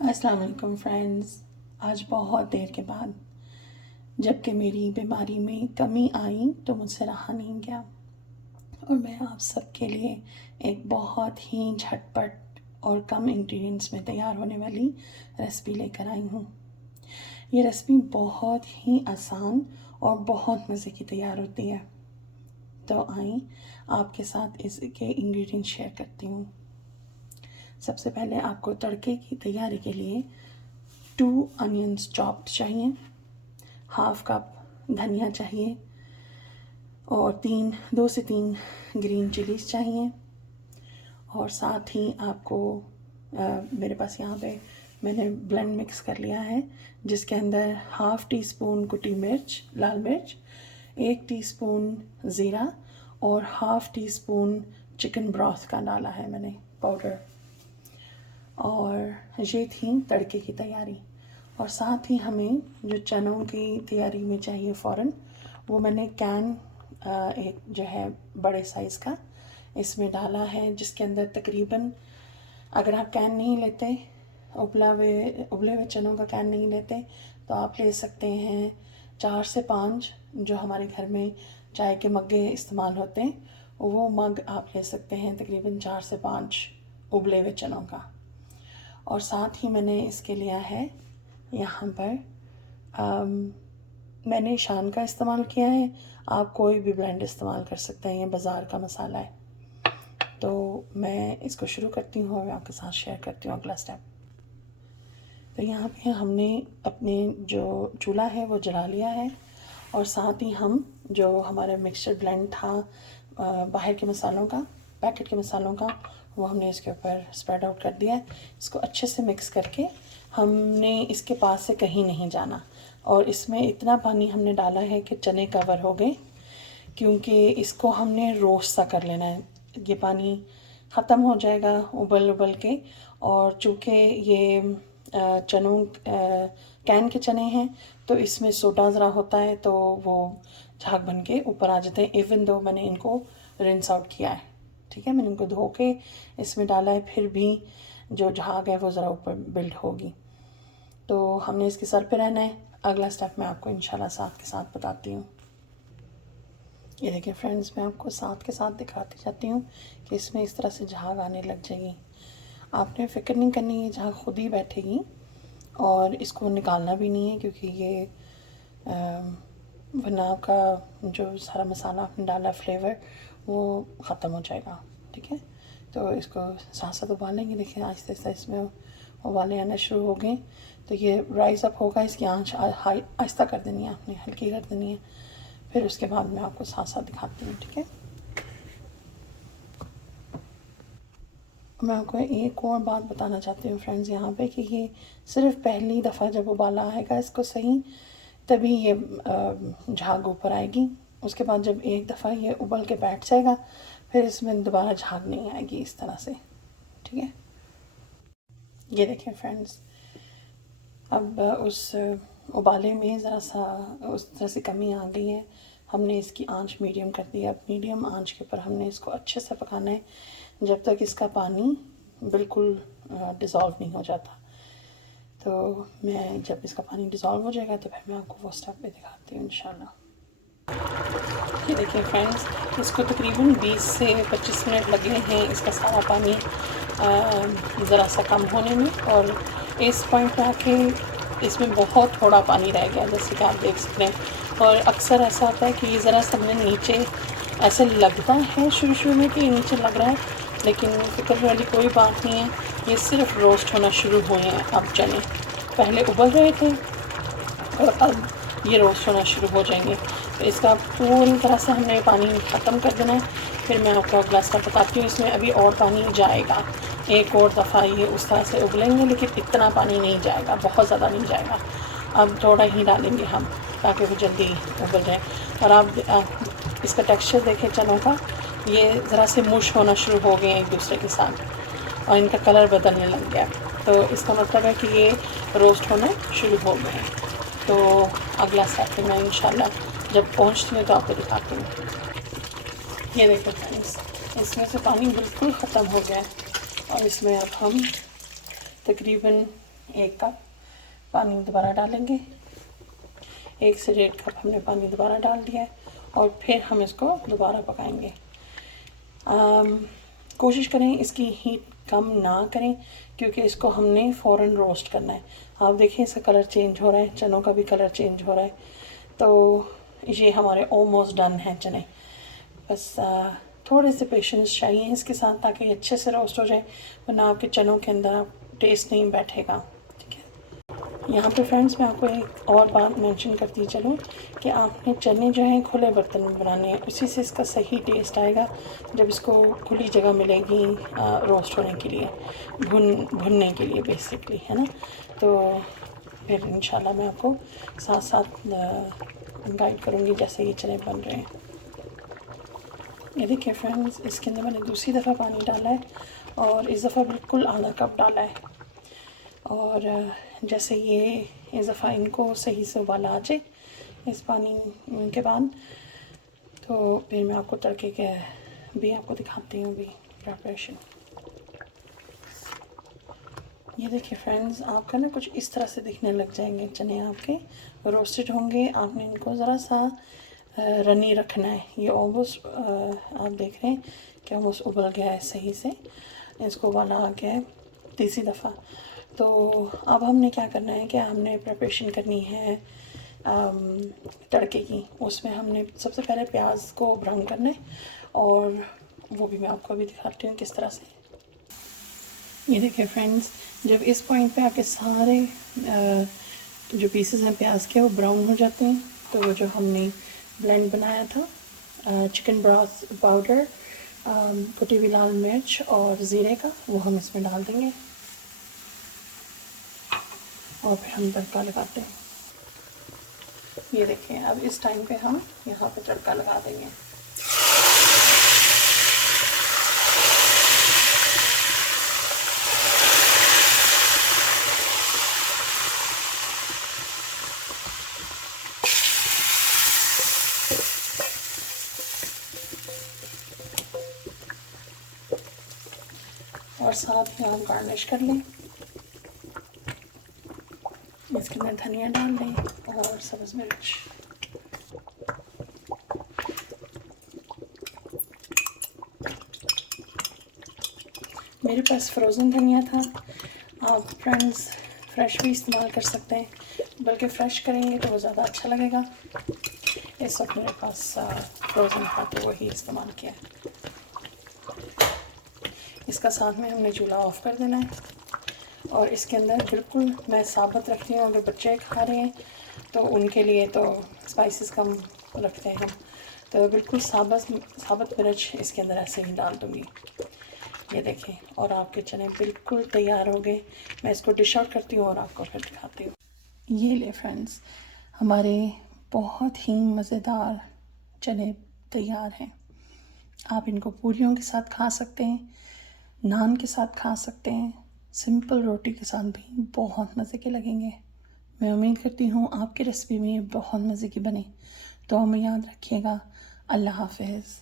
अस्सलाम वालेकुम फ्रेंड्स। आज बहुत देर के बाद जबकि मेरी बीमारी में कमी आई तो मुझसे रहा नहीं गया और मैं आप सबके लिए एक बहुत ही झटपट और कम इंग्रेडिएंट्स में तैयार होने वाली रेसिपी लेकर आई हूँ। ये रेसिपी बहुत ही आसान और बहुत मज़े की तैयार होती है। तो आई आपके साथ इसके इंग्रेडिएंट्स शेयर करती हूँ। सबसे पहले आपको तड़के की तैयारी के लिए 2 अनियंस चॉप्ड चाहिए, हाफ कप धनिया चाहिए और 2 से 3 ग्रीन चिलीज़ चाहिए। और साथ ही आपको मेरे पास यहाँ पे मैंने ब्लेंड मिक्स कर लिया है जिसके अंदर हाफ़ टी स्पून कुटी मिर्च लाल मिर्च, 1 टीस्पून ज़ीरा और half tea spoon chicken broth का डाला है मैंने पाउडर। और ये थी तड़के की तैयारी। और साथ ही हमें जो चनों की तैयारी में चाहिए फ़ौरन, वो मैंने कैन एक जो है बड़े साइज़ का इसमें डाला है जिसके अंदर तकरीबन, अगर आप कैन नहीं लेते, उबले हुए चनों का कैन नहीं लेते तो आप ले सकते हैं 4 से 5 जो हमारे घर में चाय के मग्गे इस्तेमाल होते हैं, वो मग आप ले सकते हैं तकरीबन 4 से 5 उबले हुए चनों का। और साथ ही मैंने इसके लिया है यहाँ पर मैंने शान का इस्तेमाल किया है। आप कोई भी ब्लेंड इस्तेमाल कर सकते हैं, ये बाज़ार का मसाला है। तो मैं इसको शुरू करती हूँ और मैं आपके साथ शेयर करती हूँ अगला स्टेप। तो यहाँ पे हमने अपने जो चूल्हा है वो जला लिया है और साथ ही हम जो हमारा मिक्सचर ब्लेंड था बाहर के मसालों का, पैकेट के मसालों का, वो हमने इसके ऊपर स्प्रेड आउट कर दिया है। इसको अच्छे से मिक्स करके हमने इसके पास से कहीं नहीं जाना और इसमें इतना पानी हमने डाला है कि चने कवर हो गए, क्योंकि इसको हमने रोस्ट सा कर लेना है। ये पानी ख़त्म हो जाएगा उबल के, और चूँकि ये चनों कैन के चने हैं तो इसमें सोडा ज़रा होता है तो वो झाग बन के ऊपर आ जाते हैं। इवन दो मैंने इनको रिंस आउट किया है, ठीक है, मैंने इनको धो के इसमें डाला है, फिर भी जो झाग है वो ज़रा ऊपर बिल्ड होगी। तो हमने इसके सर पे रहना है। अगला स्टेप मैं आपको इंशाल्लाह साथ के साथ बताती हूँ। ये देखिए फ्रेंड्स, मैं आपको साथ के साथ दिखाती जाती हूँ कि इसमें इस तरह से झाग आने लग जाएगी। आपने फ़िक्र नहीं करनी, ये झाग खुद ही बैठेगी और इसको निकालना भी नहीं है, क्योंकि ये वरना आपका जो सारा मसाला आपने डाला फ्लेवर वो ख़त्म हो जाएगा, ठीक है। तो इसको साथ साथ उबालेंगे। देखिए आहिस्ता आहिस्ता इसमें उबाले आना शुरू हो गए तो ये राइज़ अप होगा। इसकी आंच आहिस्ता कर देनी है आपने, हल्की कर देनी है। फिर उसके बाद मैं आपको साथ साथ दिखाती हूँ, ठीक है। मैं आपको एक और बात बताना चाहती हूँ फ्रेंड्स यहाँ पे कि ये सिर्फ पहली दफ़ा जब उबाला आएगा इसको सही, तभी ये झाग ऊपर आएगी। उसके बाद जब एक दफ़ा ये उबल के बैठ जाएगा फिर इसमें दोबारा झाग नहीं आएगी इस तरह से, ठीक है। ये देखें फ्रेंड्स, अब उस उबाले में ज़रा सा उस तरह से कमी आ गई है। हमने इसकी आंच मीडियम कर दी है। अब मीडियम आंच के ऊपर हमने इसको अच्छे से पकाना है जब तक इसका पानी बिल्कुल डिज़ोल्व नहीं हो जाता। तो मैं जब इसका पानी डिज़ोल्व हो जाएगा तो फिर मैं आपको वो स्टेप पे दिखाती हूँ इंशाल्लाह। ये देखिए फ्रेंड्स, इसको तकरीबन 20 से 25 मिनट लगे हैं इसका सारा पानी ज़रा सा कम होने में, और इस पॉइंट पे आके इसमें बहुत थोड़ा पानी रह गया, जैसे कि आप देख सकते हैं। और अक्सर ऐसा होता है कि ये ज़रा सा नीचे ऐसे लगता है शुरू में कि नीचे लग रहा है, लेकिन फिक्र वाली कोई बात नहीं है। ये सिर्फ रोस्ट होना शुरू हुए हैं। अब चने पहले उबल रहे थे और अब ये रोस्ट होना शुरू हो जाएंगे। तो इसका पूरी तरह से हमने पानी ख़त्म कर देना है। फिर मैं आपको अगला स्टेप बताती हूँ। इसमें अभी और पानी जाएगा, एक और दफ़ा ये उस तरह से उबलेंगे, लेकिन इतना पानी नहीं जाएगा, बहुत ज़्यादा नहीं जाएगा। अब थोड़ा ही डालेंगे हम ताकि वो जल्दी उबल जाए। और आप इसका टेक्सचर देखें चनों का, ये ज़रा से मुश होना शुरू हो गए एक दूसरे के साथ और इनका कलर बदलने लग गया। तो इसका मतलब है कि ये रोस्ट होना शुरू हो गए हैं। तो अगला स्टेप पे मैं इंशाल्लाह जब पहुंचती हूँ तो आपको दिखाती हूँ। ये देखो फ्रेंड्स, इसमें से पानी बिल्कुल ख़त्म हो गया है और इसमें अब हम तकरीबन 1 कप पानी दोबारा डालेंगे। 1 से 1.5 कप हमने पानी दोबारा डाल दिया है और फिर हम इसको दोबारा पकाएंगे। कोशिश करें इसकी हीट कम ना करें, क्योंकि इसको हमने फ़ौरन रोस्ट करना है। आप देखिए इसका कलर चेंज हो रहा है, चनों का भी कलर चेंज हो रहा है। तो ये हमारे ऑलमोस्ट डन हैं चने। बस थोड़े से पेशेंस चाहिए इसके साथ, ताकि ये अच्छे से रोस्ट हो जाए, वरना आपके चनों के अंदर टेस्ट नहीं बैठेगा। ठीक है। यहाँ पे फ्रेंड्स मैं आपको एक और बात मेंशन करती चलूँ कि आपने चने जो हैं खुले बर्तन में बनाने हैं, उसी से इसका सही टेस्ट आएगा जब इसको खुली जगह मिलेगी रोस्ट होने के लिए, भुनने के लिए बेसिकली, है ना। तो फिर इंशाल्लाह मैं आपको साथ साथ गाइड करूँगी जैसे ये चने बन रहे हैं। ये देखिए फ्रेंड्स, इसके अंदर मैंने दूसरी दफ़ा पानी डाला है और इस दफ़ा बिल्कुल आधा कप डाला है। और जैसे ये इस दफ़ा इनको सही से उबाल आ जाए इस पानी के बाद, तो फिर मैं आपको तड़के के भी आपको दिखाती हूँ भी प्रिपरेशन। ये देखिए फ्रेंड्स, आपका ना कुछ इस तरह से दिखने लग जाएंगे चने, आपके रोस्टेड होंगे। आपने इनको ज़रा सा रनी रखना है। ये ऑलमोस्ट आप देख रहे हैं कि ऑलमोस्ट उबल गया है सही से, इसको उबाला आ गया है तीसरी दफ़ा। तो अब हमने क्या करना है कि हमने प्रिपरेशन करनी है तड़के की। उसमें हमने सबसे पहले प्याज को ब्राउन करना है, और वो भी मैं आपको अभी दिखाती हूँ किस तरह से। ये देखिए फ्रेंड्स, जब इस पॉइंट पे आपके सारे जो पीसेस हैं प्याज के वो ब्राउन हो जाते हैं, तो वो जो हमने ब्लेंड बनाया था चिकन ब्रॉथ पाउडर, कुटी हुई लाल मिर्च और ज़ीरे का, वो हम इसमें डाल देंगे और फिर हम तड़का लगाते हैं। ये देखिए, अब इस टाइम पे हम यहाँ पे तड़का लगा देंगे। और साथ में हम गार्निश कर लें, इसके अंदर धनिया डाल दें और सब्ज़ मिर्च। मेरे पास फ्रोज़न धनिया था, आप फ्रेंड्स फ्रेश भी इस्तेमाल कर सकते हैं, बल्कि फ़्रेश करेंगे तो वो ज़्यादा अच्छा लगेगा। इस वक्त मेरे पास फ्रोज़न था तो वही इस्तेमाल किया। इसका साथ में हमने चूल्हा ऑफ़ कर देना है, और इसके अंदर बिल्कुल मैं साबुत रख रही हूँ। अगर बच्चे खा रहे हैं तो उनके लिए तो स्पाइसेस कम रखते हैं हम, तो बिल्कुल साबुत मिर्च इसके अंदर ऐसे ही डाल दूँगी। ये देखें, और आपके चने बिल्कुल तैयार हो गए। मैं इसको डिश आउट करती हूँ और आपको फिर दिखाती हूँ। ये ले फ्रेंड्स, हमारे बहुत ही मज़ेदार चने तैयार हैं। आप इनको पूरियों के साथ खा सकते हैं, नान के साथ खा सकते हैं, सिंपल रोटी के साथ भी बहुत मज़े के लगेंगे। मैं उम्मीद करती हूँ आपकी रेसिपी में ये बहुत मज़े की बने। तो हमें याद रखिएगा। अल्लाह हाफ़िज़।